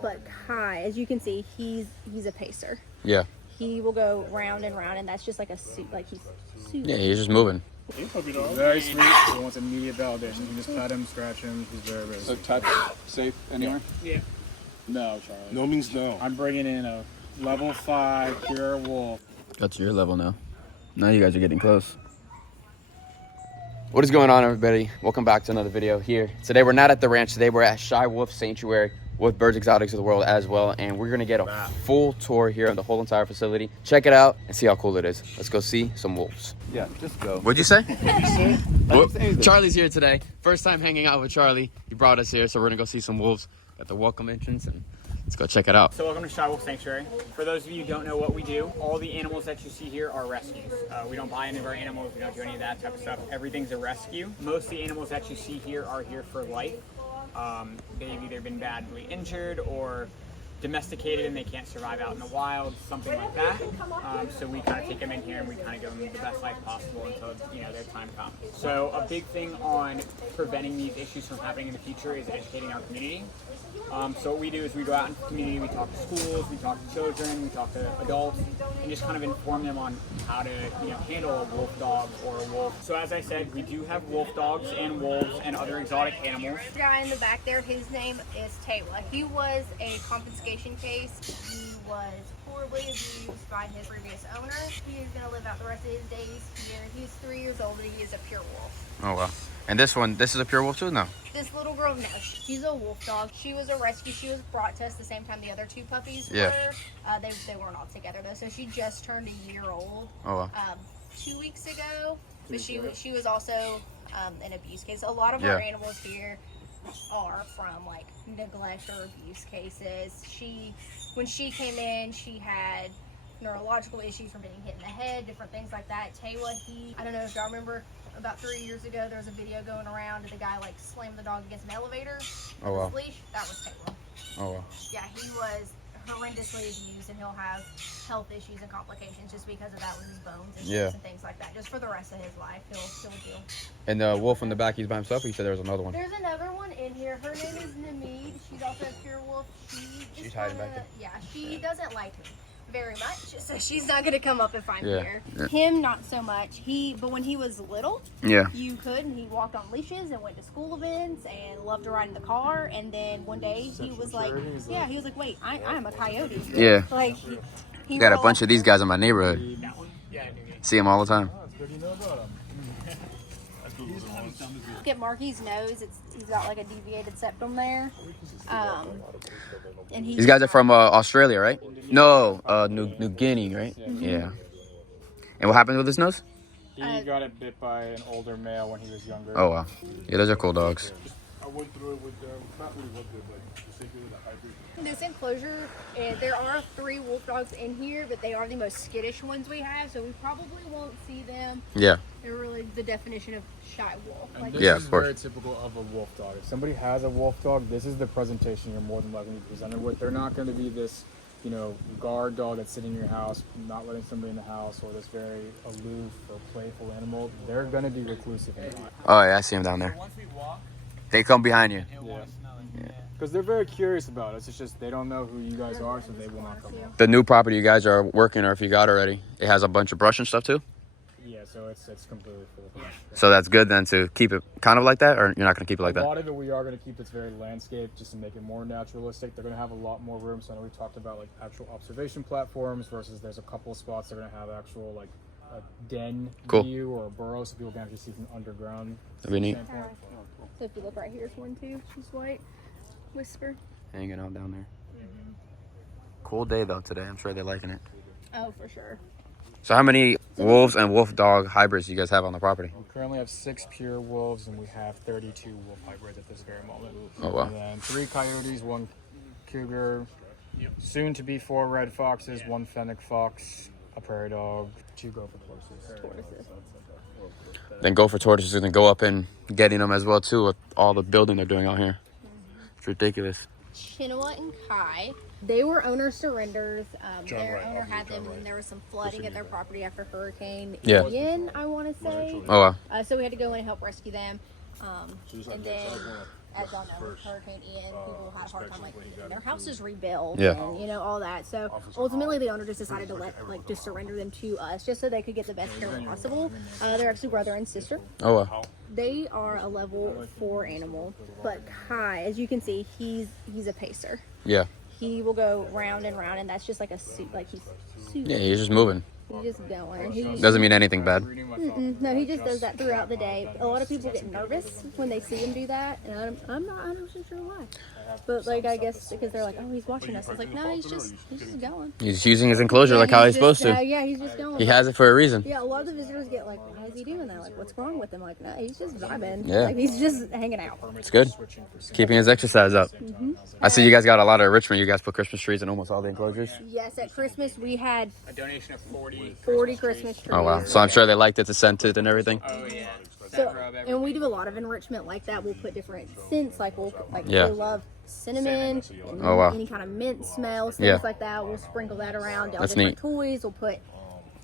But Kai, as you can see, he's a pacer. Yeah. He will go round and round, and that's just like a suit. Like he's super. Yeah, he's just moving. He's very sweet. He wants immediate validation. You can just pet him, scratch him. He's very, very So sweet. touch safe anywhere? Yeah. No, Charlie. No means no. I'm bringing in a level 5 pure wolf. That's your level now. Now you guys are getting close. What is going on, everybody? Welcome back to another video here. Today we're not at the ranch. Today we're at Shy Wolf Sanctuary with Birds Exotics of the World as well, and we're gonna get a full tour here of the whole entire facility. Check it out and see how cool it is. Let's go see some wolves. Yeah, just go. What'd you say? Well, Charlie's here today. First time hanging out with Charlie. He brought us here, so we're gonna go see some wolves at the welcome entrance, and let's go check it out. So welcome to Shy Wolf Sanctuary. For those of you who don't know what we do, all the animals that you see here are rescues. We don't buy any of our animals. We don't do any of that type of stuff. Everything's a rescue. Most of the animals that you see here are here for life. They've either been badly injured or domesticated and they can't survive out in the wild, something like that. So we kind of take them in here and we kind of give them the best life possible until their time comes. So a big thing on preventing these issues from happening in the future is educating our community. So what we do is we go out into the community, we talk to schools, we talk to children, we talk to adults, and just kind of inform them on how to handle a wolf dog or a wolf. So as I said, we do have wolf dogs and wolves and other exotic animals. The guy in the back there, his name is D.I.Y. He was a confiscation case. He was horribly abused by his previous owner. He is going to live out the rest of his days here. He's 3 years old and he is a pure wolf. Oh wow. And this is a pure wolf too? No. This little girl, no, she's a wolf dog. She was a rescue. She was brought to us the same time the other 2 puppies were. They weren't all together though. So she just turned a year old. Oh wow. 2 weeks ago. But she was also an abuse case. A lot of our animals here are from like neglect or abuse cases. When she came in, she had neurological issues from getting hit in the head, different things like that. D.I.Y, I don't know if y'all remember, about 3 years ago there was a video going around of the guy like slammed the dog against an elevator with his leash. That was D.I.Y. Oh wow. Yeah, he was horrendously abused, and he'll have health issues and complications just because of that with his bones and and things like that. Just for the rest of his life, he'll deal. And the wolf in the back, he's by himself, or you said there was another one? There's another one in here. Her name is Namid. She's also a pure wolf. She's hiding back there. Yeah, she doesn't like me very much, so she's not gonna come up if I'm here. Yeah. Him, not so much. But when he was little, you could, and he walked on leashes and went to school events and loved to ride in the car. And then one day he was like, wait, I'm a coyote. Yeah. Like he Got a bunch of these guys in my neighborhood. See them all the time. Look at Marky's nose. He's got like a deviated septum there. And These guys are from Australia, right? No, New Guinea, right? Yeah. And what happened with his nose? He got it bit by an older male when he was younger. Oh wow. Yeah, those are cool dogs. I went through it with not really what the particularly the hybrid. This enclosure, there are 3 wolf dogs in here, but they are the most skittish ones we have, so we probably won't see them. Yeah. They're really the definition of shy wolf. And Like, this is very typical of a wolf dog. If somebody has a wolf dog, this is the presentation you're more than likely to be presented with. They're not going to be this, guard dog that's sitting in your house, not letting somebody in the house, or this very aloof or playful animal. They're going to be reclusive. Oh yeah, I see them down there. Once we walk, They come behind you. because they're very curious about us. It's just they don't know who you guys are, so they will not come up. The new property you guys are working, or if you got already, it has a bunch of brush and stuff too. Yeah, so it's completely full. So that's good then to keep it kind of like that, or you're not gonna keep it like A that? lot of it we are going to keep this very landscape just to make it more naturalistic. They're going to have a lot more room. So I know we talked about like actual observation platforms versus there's a couple of spots they're going to have actual like a den view or a burrow, so people can actually see from underground. That'd be neat. so if you look right here, here's one too. She's white. Whisper. Hanging out down there. Cool day though today. I'm sure they're liking it. Oh, for sure. So how many wolves and wolf dog hybrids do you guys have on the property? We currently have 6 pure wolves and we have 32 wolf hybrids at this very moment. Oh wow. And then 3 coyotes, 1 cougar, soon to be 4 red foxes, 1 fennec fox, a prairie dog, 2 gopher tortoises. Then gopher tortoises and go up and getting them as well too with all the building they're doing out here. It's ridiculous. Chinoa and Kai. They were owner surrenders. Their owner had them, and then there was some flooding at their property after Hurricane Ian, I want to say. Oh wow. So we had to go in and help rescue them. And then as y'all know, with Hurricane Ian, people had a hard time like getting their houses rebuilt, Yeah. and you know all that. So ultimately, the owner just decided to just surrender them to us, just so they could get the best care possible. They're actually brother and sister. Oh wow. They are a level 4 animal, but Kai, as you can see, he's a pacer. Yeah. He will go round and round, and that's just like a suit. Like he's super. Yeah, he's just moving. He's just going. He's, Doesn't mean anything bad. no, he just does that throughout the day. A lot of people get nervous when they see him do that, and I'm not sure why. But like, I guess because they're like, oh, he's watching us. It's like, no, he's just going. He's using his enclosure like how he's supposed to. Yeah, he's just going. He has it for a reason. Yeah, a lot of the visitors get like, why is he doing that? Like, what's wrong with him? Like, no, he's just vibing. Yeah. Like, he's just hanging out. It's good. Keeping his exercise up. I see you guys got a lot of Richmond. You guys put Christmas trees in almost all the enclosures. Yes, at Christmas we had A donation of 40 Christmas trees. Oh wow. So I'm sure they liked it, the scented and everything. Oh, yeah. So, and we do a lot of enrichment like that. We'll put different scents, like Yeah. they love cinnamon, and Oh, wow. any kind of mint smells, things Yeah. like that. We'll sprinkle that around. All That's different neat. toys. We'll put,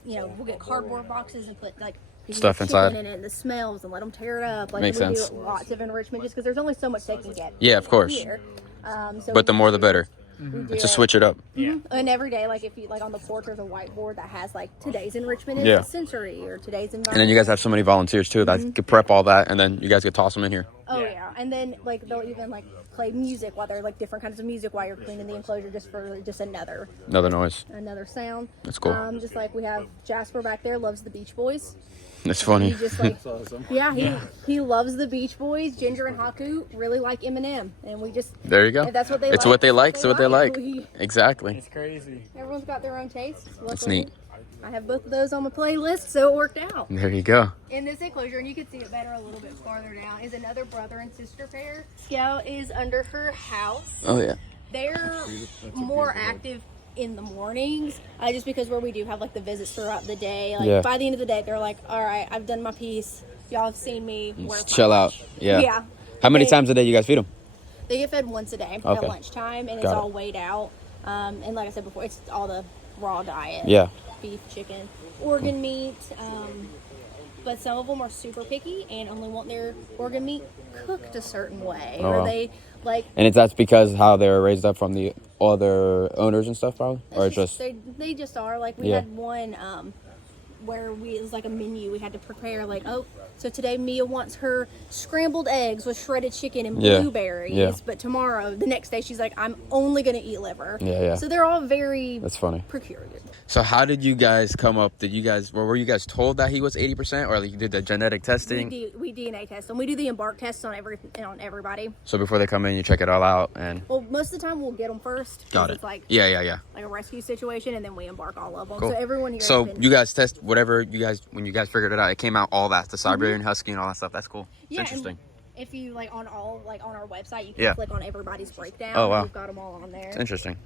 we'll get cardboard boxes and put like Stuff chicken inside. in it and the smells and let them tear it up. Like Makes we sense. do lots of enrichment just because there's only so much they can get. Yeah, of course. Here. So But the more the better. we do Just it. switch it up. Yeah. And every day, like if you like on the porch, there's a whiteboard that has like today's enrichment is Yeah. sensory or today's environment. And then you guys have so many volunteers too that could prep all that, and then you guys could toss them in here. Oh Yeah. yeah, and then like they'll even like play music while they're like different kinds of music while you're cleaning the enclosure just for just another Another noise. sound. That's cool. Just like we have Jasper back there loves the Beach Boys. It's He funny. just like he loves the Beach Boys. Ginger and Haku really like Eminem, and we just There you go. if that's what they It's like, what they that's like. It's what they like. We- Exactly. It's crazy. everyone's got their own tastes. That's Luckily, neat. I have both of those on my playlist, so it worked out. There you go. In this enclosure, and you can see it better a little bit farther down, is another brother and sister pair. Scout is under her house. Oh yeah. They're more active in the mornings, just because where we do have like the visits throughout the day. Like Yeah. by the end of the day, they're like, "All right, I've done my piece. Y'all have seen me. Where's my Chill out. lunch?" Yeah. Yeah. How many They- times a day you guys feed them? They get fed once a day Okay. at lunchtime, and it's Got it. all weighed out. And like I said before, it's all the raw diet. Yeah. Beef, chicken, organ meat. But some of them are super picky and only want their organ meat cooked a certain way. Oh, Or wow. they like And that's because how they're raised up from the other owners and stuff, probably, or just they just are like we Yeah. had one where it was like a menu we had to prepare like, oh, so today Mia wants her scrambled eggs with shredded chicken and Yeah. blueberries, Yeah. but tomorrow the next day she's like, I'm only gonna eat liver. Yeah. So they're all very That's funny. procured. So how did you guys come up? Were you guys told that he was 80%, or like you did the genetic testing? We DNA test and we do the embark tests on everybody. So before they come in, you check it all out and Well, most of the time we'll get them first. 'Cause got it. It's like Yeah. like a rescue situation, and then we embark all of them. Cool. So everyone here. So has been- you guys test whatever when you guys figured it out, it came out all that, the Siberian Husky and all that stuff. That's cool. It's Yeah, interesting. and if you like on our website, you can Yeah. click on everybody's breakdown. Oh, wow. We've got them all on there. It's interesting.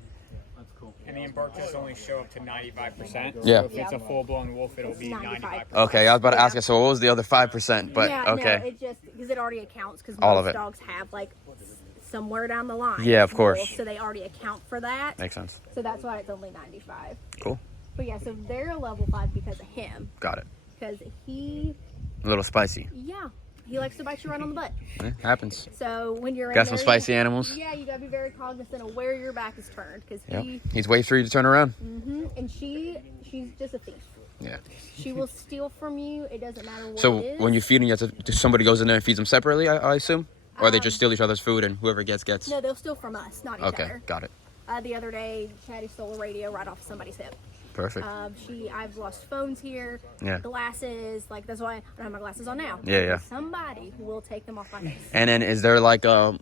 That's cool. And the embark tests only show up to 95%. Yeah. So if it's a full-blown wolf, it'll be 95%. Okay, I was about to ask Yeah. you. So what was the other 5%? But yeah, okay. No, it just because it already accounts because All of most it. dogs have like somewhere down the line. Yeah, of it's course. wolf, so they already account for that. Makes sense. So that's why it's only 95. Cool. But yeah, so they're a level 5 because of him. Got it. Because he, A little spicy. yeah, he likes to bite you right on the butt. Eh, happens. So when you're in Got some there, spicy animals. Yeah, you gotta be very cognizant of where your back is turned because Yep. He's waiting for you to turn around. and she's just a thief. Yeah. She will steal from you. It doesn't matter what So it is. when you feed them, you have to. Somebody goes in there and feeds them separately. I assume, or they just steal each other's food and whoever gets. No, they'll steal from us, not each Okay, other. got it. The other day, Chatty stole a radio right off somebody's hip. Perfect. I've lost phones here, Yeah. glasses. Like that's why I don't have my glasses on now. Yeah. Somebody will take them off my face. And then is there like a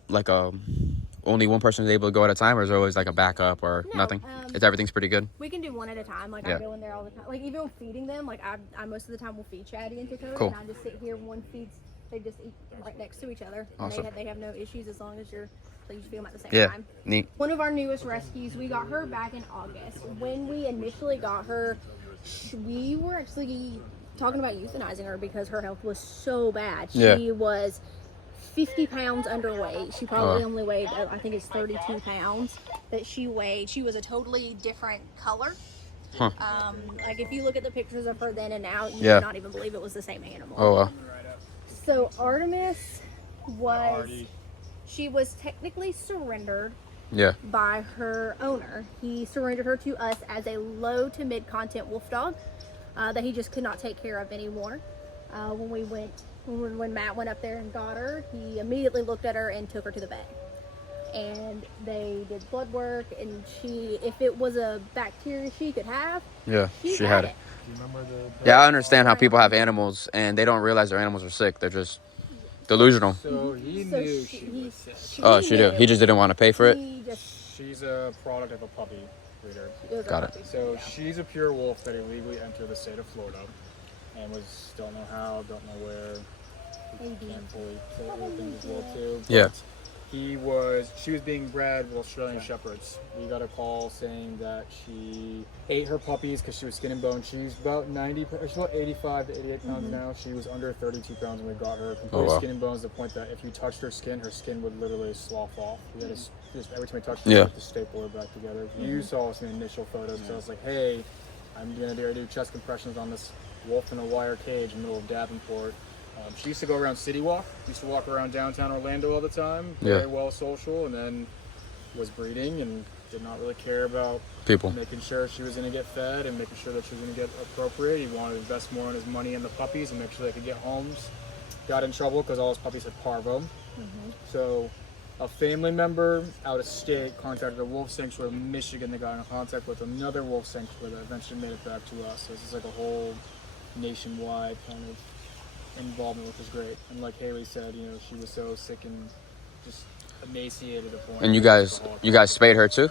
only one person is able to go at a time, or is there always like a backup or No, nothing? Everything's pretty good. We can do one at a time. Like Yeah. I go in there all the time. Like even feeding them, like I most of the time will feed Chatty and Dakota, Cool. and I just sit here. One feeds. They just eat right next to each other. And Awesome. they have no issues as long as you feed them at the same Yeah. time. Neat. One of our newest rescues, we got her back in August. When we initially got her, we were actually talking about euthanizing her because her health was so bad. Yeah. She was 50 pounds underweight. She probably Oh. only weighed, I think it's 32 pounds that she weighed. She was a totally different color. Huh. Like if you look at the pictures of her then and now, you Yeah. would not even believe it was the same animal. Oh well. So Artemis was She was technically surrendered Yeah. by her owner. He surrendered her to us as a low to mid content wolf dog that he just could not take care of anymore. When Matt went up there and got her, he immediately looked at her and took her to the vet. And they did blood work, and if it was a bacteria she could have, Yeah, she had it. Do you remember the? Yeah, I understand how people have animals and they don't realize their animals are sick. They're just delusional. So he So knew she- she was sick. Oh, she did. He just didn't want to pay for it. She's a product of a puppy breeder. Got it. So she's a pure wolf that illegally entered the state of Florida and don't know how, don't know where. Can't fully say everything as well too. But Yeah. she was being bred with Australian Shepherds. We got a call saying that she ate her puppies because she was skin and bone. She's about 85 to 88 pounds now. She was under 32 pounds when we got her. Completely skin and bones to the point that if you touched her skin would literally slough off. We had to just every time we touched her, we had to staple her back together. You saw us in the initial photos, so I was like, hey, I'm gonna do chest compressions on this wolf in a wire cage in the middle of Davenport. She used to go around City Walk. Used to walk around downtown Orlando all the time. Very well social, and then was breeding and did not really care about people making sure she was going to get fed and making sure that she was going to get appropriate. He wanted to invest more on his money in the puppies and make sure they could get homes. Got in trouble because all his puppies had parvo. So a family member out of state contacted a wolf sanctuary in Michigan. They got in contact with another wolf sanctuary that eventually made it back to us. So this is like a whole nationwide kind of involvement, which is great. And like Haley said, she was so sick and just emaciated to the point. And you guys spayed her too?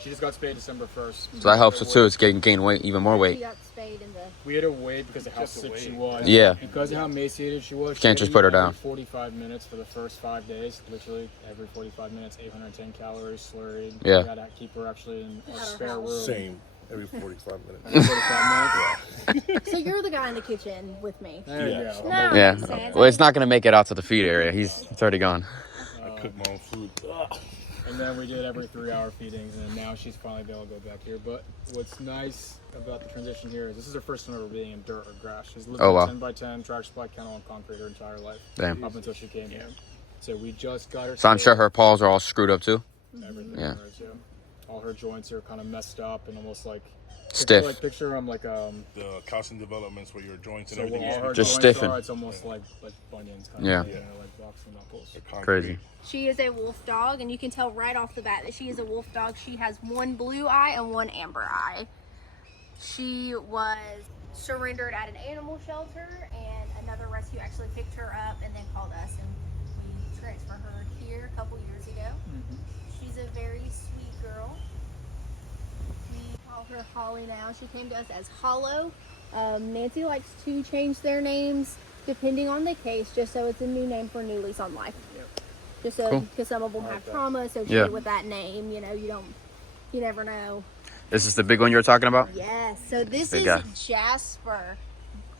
She just got spayed December 1st. So that helps her too. It's gain weight, even more weight. She got spayed in the. We had to wait because of how sick she was. Yeah. Because of how emaciated she was. Can't just put her down. 45 minutes for the first 5 days. Literally every 45 minutes, 810 calories slurried. Yeah. We gotta keep her actually in a spare room. Same. Every 45 minutes. Every 45 minutes. So you're the guy in the kitchen with me. There you go. No, Yeah. makes sense. Well, it's not gonna make it out to the feed area. It's already gone. I cook my own food. And then we did every 3-hour feedings, and now she's finally able to go back here. But what's nice about the transition here is this is her first time ever being in dirt or grass. She's lived in a 10x10 tractor supply kennel on concrete her entire life. Damn. Up until she came here. So we just got her. So I'm sure spayed. her paws are all screwed up too. Everything. Yeah. All her joints are kind of messed up and almost like Stiff. Picture them like The calcium developments where your joints and so everything all her is Just joints stiffened. are, it's almost like bunions kind Yeah. of like boxing knuckles. Crazy. She is a wolf dog, and you can tell right off the bat that she is a wolf dog. She has one blue eye and one amber eye. She was surrendered at an animal shelter, and another rescue actually picked her up and then called us, and we transferred her here a couple years ago. She's a very sweet girl. We call her Holly now. She came to us as Hollow. Nancy likes to change their names depending on the case, just so it's a new name for a new lease on life. Just so, because some of them have trauma associated with that name. You never know. This is the big one you were talking about? Yes. So this Big is guy. Jasper.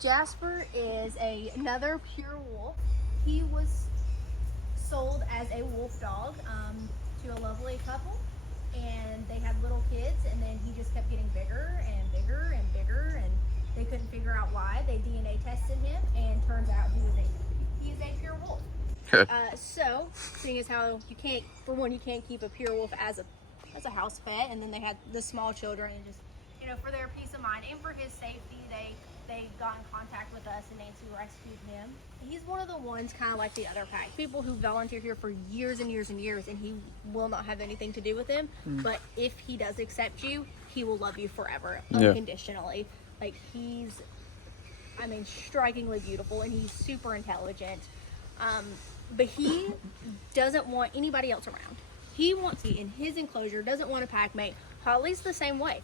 Jasper is another pure wolf. He was sold as a wolf dog to a lovely couple, and they had little kids, and then he just kept getting bigger and bigger and bigger, and they couldn't figure out why. They DNA tested him, and turns out he is a pure wolf. So, seeing as how you can't keep a pure wolf as a house pet, and then they had the small children, and just for their peace of mind and for his safety, they got in contact with us, and Nancy rescued him. He's one of the ones, kind of like the other pack, people who volunteer here for years and years and years, and he will not have anything to do with him. But if he does accept you, he will love you forever, unconditionally. Like he's strikingly beautiful, and he's super intelligent. But he doesn't want anybody else around. He wants to be in his enclosure, doesn't want a pack mate. Holly's the same way.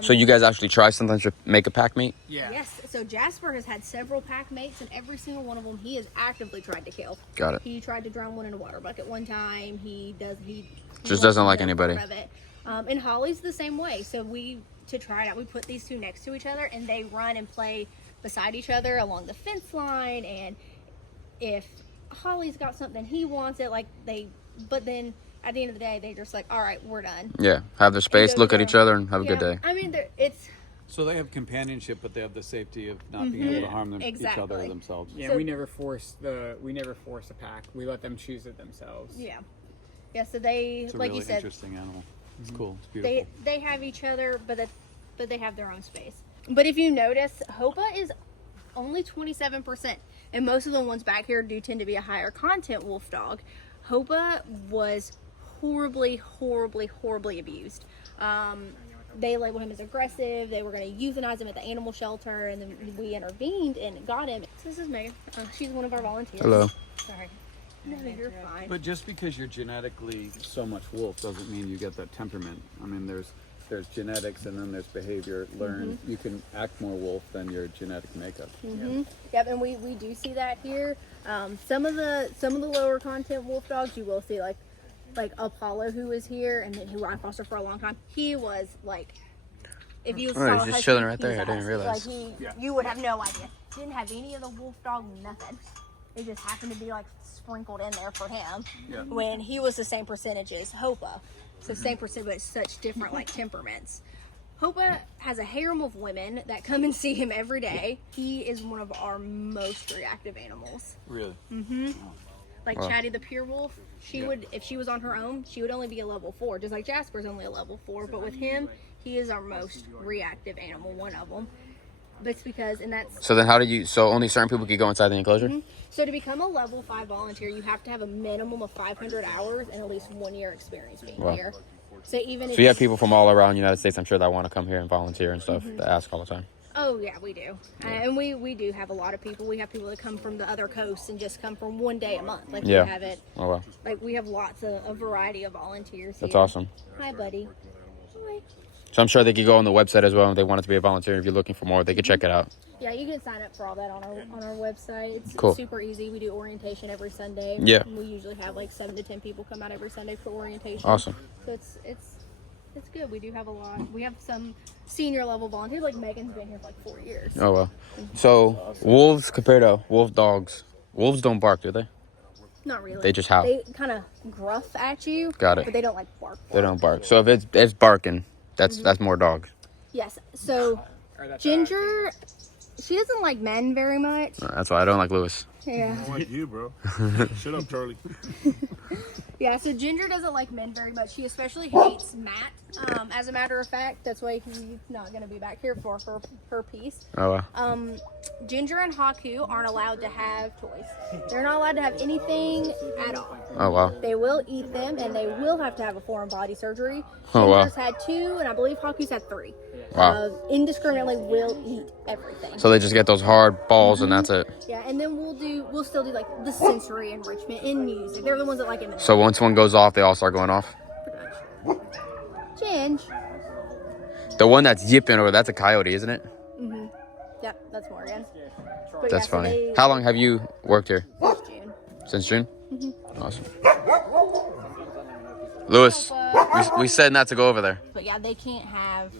So you guys actually try sometimes to make a pack mate? Yeah. Yes. So Jasper has had several pack mates, and every single one of them he has actively tried to kill. Got it. He tried to drown one in a water bucket one time. He Just doesn't like anybody. Of it. And Holly's the same way. So to try it out, we put these two next to each other, and they run and play beside each other along the fence line. And if Holly's got something he wants it, but then at the end of the day, they're just like, all right, we're done. Yeah. Have their space, look at each other, and have a good day. I mean, it's So they have companionship, but they have the safety of not being able to harm them each other or themselves. Yeah, So- we never force a pack. We let them choose it themselves. Yeah. Yeah, so they, It's a like really you said, interesting animal. It's cool. It's beautiful. they have each other, but they have their own space. But if you notice, Hopa is only 27%, and most of the ones back here do tend to be a higher content wolf dog. Hopa was horribly abused. They labeled him as aggressive. They were going to euthanize him at the animal shelter, and then we intervened and got him. So this is Megan. She's one of our volunteers. Hello. Sorry. No, you're fine. But just because you're genetically so much wolf doesn't mean you get that temperament. I mean, there's genetics and then there's behavior learned. You can act more wolf than your genetic makeup. Yep, and we do see that here. Some of the lower content wolf dogs you will see, like Apollo, who was here and then who I fostered for a long time. He was like, if you saw he's a just husky, chilling right he was there. a I didn't husky. realize. Like you would have no idea. Didn't have any of the wolf dog, nothing. It just happened to be like sprinkled in there for him. When he was the same percentage as Hopa. So same percent, but such different like temperaments. Hopa has a harem of women that come and see him every day. He is one of our most reactive animals. Really? Like Chatty the pure wolf, she would, if she was on her own, she would only be a level 4, just like Jasper's only a level 4. But with him, he is our most reactive animal, one of them. But it's because, and that's... So then how do you, so only certain people can go inside the enclosure? So to become a level 5 volunteer, you have to have a minimum of 500 hours and at least 1 year experience being here. So even if So you have people from all around the United States, I'm sure, that want to come here and volunteer and stuff, that ask all the time. Oh yeah, we do. And we do have a lot of people. We have people that come from the other coasts and just come from 1 day a month. Like we have it. Oh, wow. Like we have lots of a variety of volunteers That's here. awesome. Hi, buddy. Hi. So I'm sure they could go on the website as well if they wanted to be a volunteer. If you're looking for more, they could check it out. Yeah, you can sign up for all that on our website. It's Cool. super easy. We do orientation every Sunday. Yeah. And we usually have like 7 to 10 people come out every Sunday for orientation. Awesome. So it's good. We do have a lot. We have some senior level volunteers. Like Megan's been here for like 4 years. Oh, well. So wolves compared to wolf dogs, wolves don't bark, do they? Not really. They just howl. They kind of gruff at you. Got it. But they don't like bark. They don't bark. So if it's barking, that's more dogs. Yes. So Ginger, she doesn't like men very much. That's why I don't like Lewis. Yeah. I like you, bro. Shut up, Charlie. Yeah, so Ginger doesn't like men very much. She especially hates Matt. As a matter of fact, that's why he's not going to be back here for her piece. Oh, wow. Ginger and Haku aren't allowed to have toys. They're not allowed to have anything at all. Oh, wow. They will eat them, and they will have to have a foreign body surgery. Oh, wow. Ginger's had 2, and I believe Haku's had 3. Wow. Indiscriminately will eat everything. So they just get those hard balls and that's it. Yeah, and then we'll still do like the sensory enrichment in music. They're the ones that like it. So once one goes off, they all start going off? Ginge. The one that's yipping over, that's a coyote, isn't it? Yep, that's Morgan. But That's yeah, so funny. they- How long have you worked here? June. Since June? Awesome. Lewis, we said not to go over there. But yeah, they can't have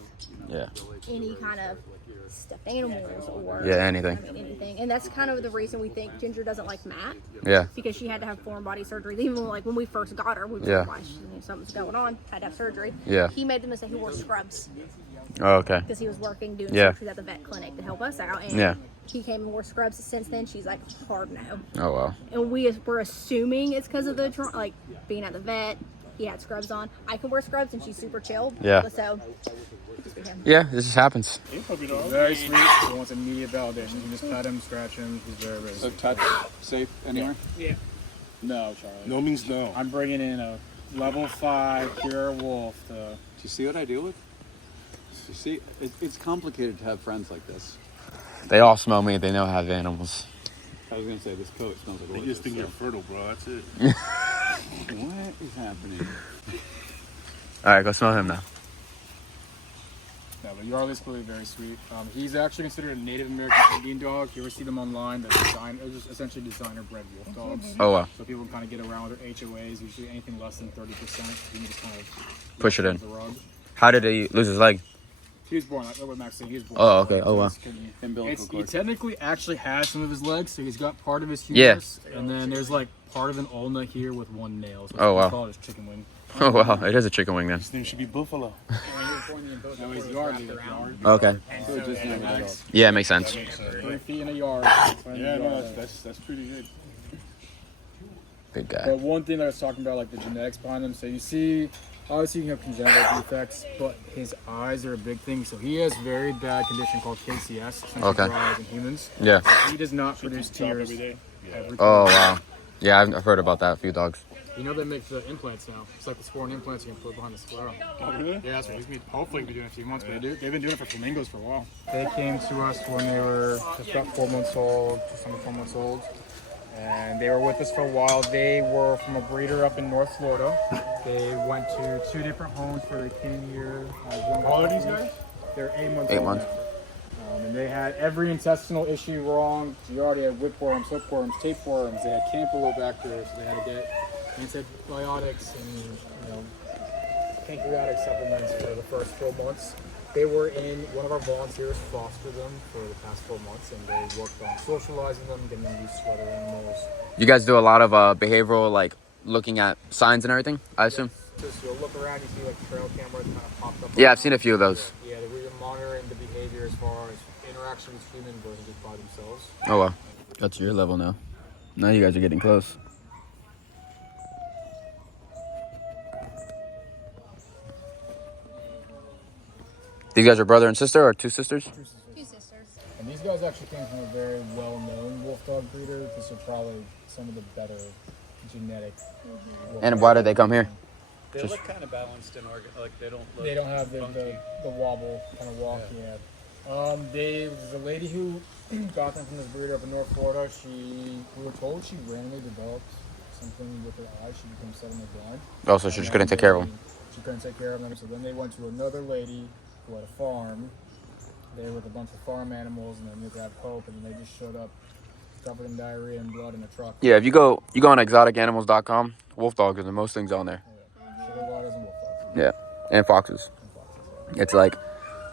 Yeah. any kind of stuffed animals or Anything. I mean, anything. And that's kind of the reason we think Ginger doesn't like Matt, Yeah. because she had to have foreign body surgery. Even like when we first got her, we were like, why something's going on, had to have surgery. Yeah. He made the mistake. He wore scrubs Oh, okay. because he was working doing Yeah. surgeries at the vet clinic to help us out. And Yeah. he came and wore scrubs. Since then, she's like hard no. Oh, wow. And we're assuming it's because of the like being at the vet. He had scrubs on. I can wear scrubs and she's super chilled. Yeah. So just be him. Yeah, this just happens. Very sweet. He wants immediate validation. You can just pet him, scratch him. He's very, very So sweet. touch safe anywhere? Yeah. No, Charlie. No means no. I'm bringing in a level 5 pure wolf to... Do you see what I deal with? You see, it's complicated to have friends like this. They all smell me. They know I have animals. I was going to say, this coat smells like They just think you're fertile, bro. That's it. What is happening? All right, go smell him now. No, but Yarley's clearly very sweet. He's actually considered a Native American Indian dog. You ever see them online? They're just essentially designer-bred wolf dogs. Oh, wow. So people can kind of get around with their HOAs. Usually anything less than 30%. You can just kind of Push it in. the rug. How did he lose his leg? He was born, like what Max said, he was born. Oh, okay. Oh, wow. Umbilical He cord. technically actually has some of his legs, so he's got part of his Yeah. humerus, and then there's like part of an ulna here with one nail. So Oh, wow. we call it his chicken wing. Oh, wow. It is a chicken wing then. His name should be Buffalo. pointed and both No, he's wrapped yard. around. Okay. And So so just the never know. genetics, Yeah, it makes sense. 3 feet in a yard. Yeah, no, that's pretty good. Big guy. But one thing that I was talking about, like the genetics behind him. So you see, obviously you can have congenital defects, but his eyes are a big thing. So he has very bad condition called KCS, essentially Okay. dry eyes in humans. Yeah. He does not produce tears every day. every Oh, time. wow. Yeah, I've heard about that. A few dogs. You know they make the implants now. It's like the sporting implants you can put behind the sclera. Oh, really? Yeah, that's what he's hopefully be doing in a few months. But they've been doing it for flamingos for a while. They came to us when they were just about 4 months old, just under 4 months old. And they were with us for a while. They were from a breeder up in North Florida. They went to 2 different homes for they came here. How old are these guys? They're 8 months 8 old. months. And they had every intestinal issue wrong. They already had whipworms, hookworms, tapeworms. They had Campylobacter, so they had to get antibiotics and pancreatic supplements for the first 4 months. They were in, one of our volunteers fostered them for the past 4 months, and they worked on socializing them, getting them used to other animals. You guys do a lot of behavioral, like looking at signs and everything, I assume? Just you'll look around, you see like trail cameras kind of popped up. Yeah, I've seen a few of those. Yeah, we're monitoring the behavior as far as interaction with humans versus just by themselves. Oh, well. That's your level now. Now you guys are getting close. These guys are brother and sister, or 2 sisters? 2 sisters. And these guys actually came from a very well-known wolf dog breeder. These are probably some of the better genetic. wolf And dog why did they come here? They Just- look kind of balanced and like they don't look. They don't have the funky. wobble kind of walk. Yeah. There's a lady who got them from this breeder up in North Florida. We were told she randomly developed something with her eye. She became suddenly blind. Oh, so she just couldn't take care of them. She couldn't take care of them. So then they went to another lady who had a farm. They were with a bunch of farm animals, and then they had hope, and they just showed up covered in diarrhea and blood in a truck. Yeah, if you go on exoticanimals.com, wolf dogs are the most things on there. Sugar gliders and wolf dogs. Yeah, and foxes. It's like,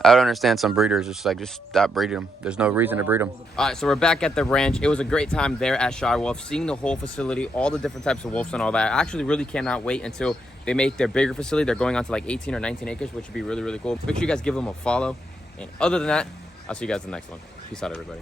I don't understand some breeders just stop breeding them. There's no reason to breed them. All right, so we're back at the ranch. It was a great time there at Shy Wolf, seeing the whole facility, all the different types of wolves and all that. I actually really cannot wait until they make their bigger facility. They're going on to like 18 or 19 acres, which would be really, really cool. Make sure you guys give them a follow. And other than that, I'll see you guys in the next one. Peace out, everybody.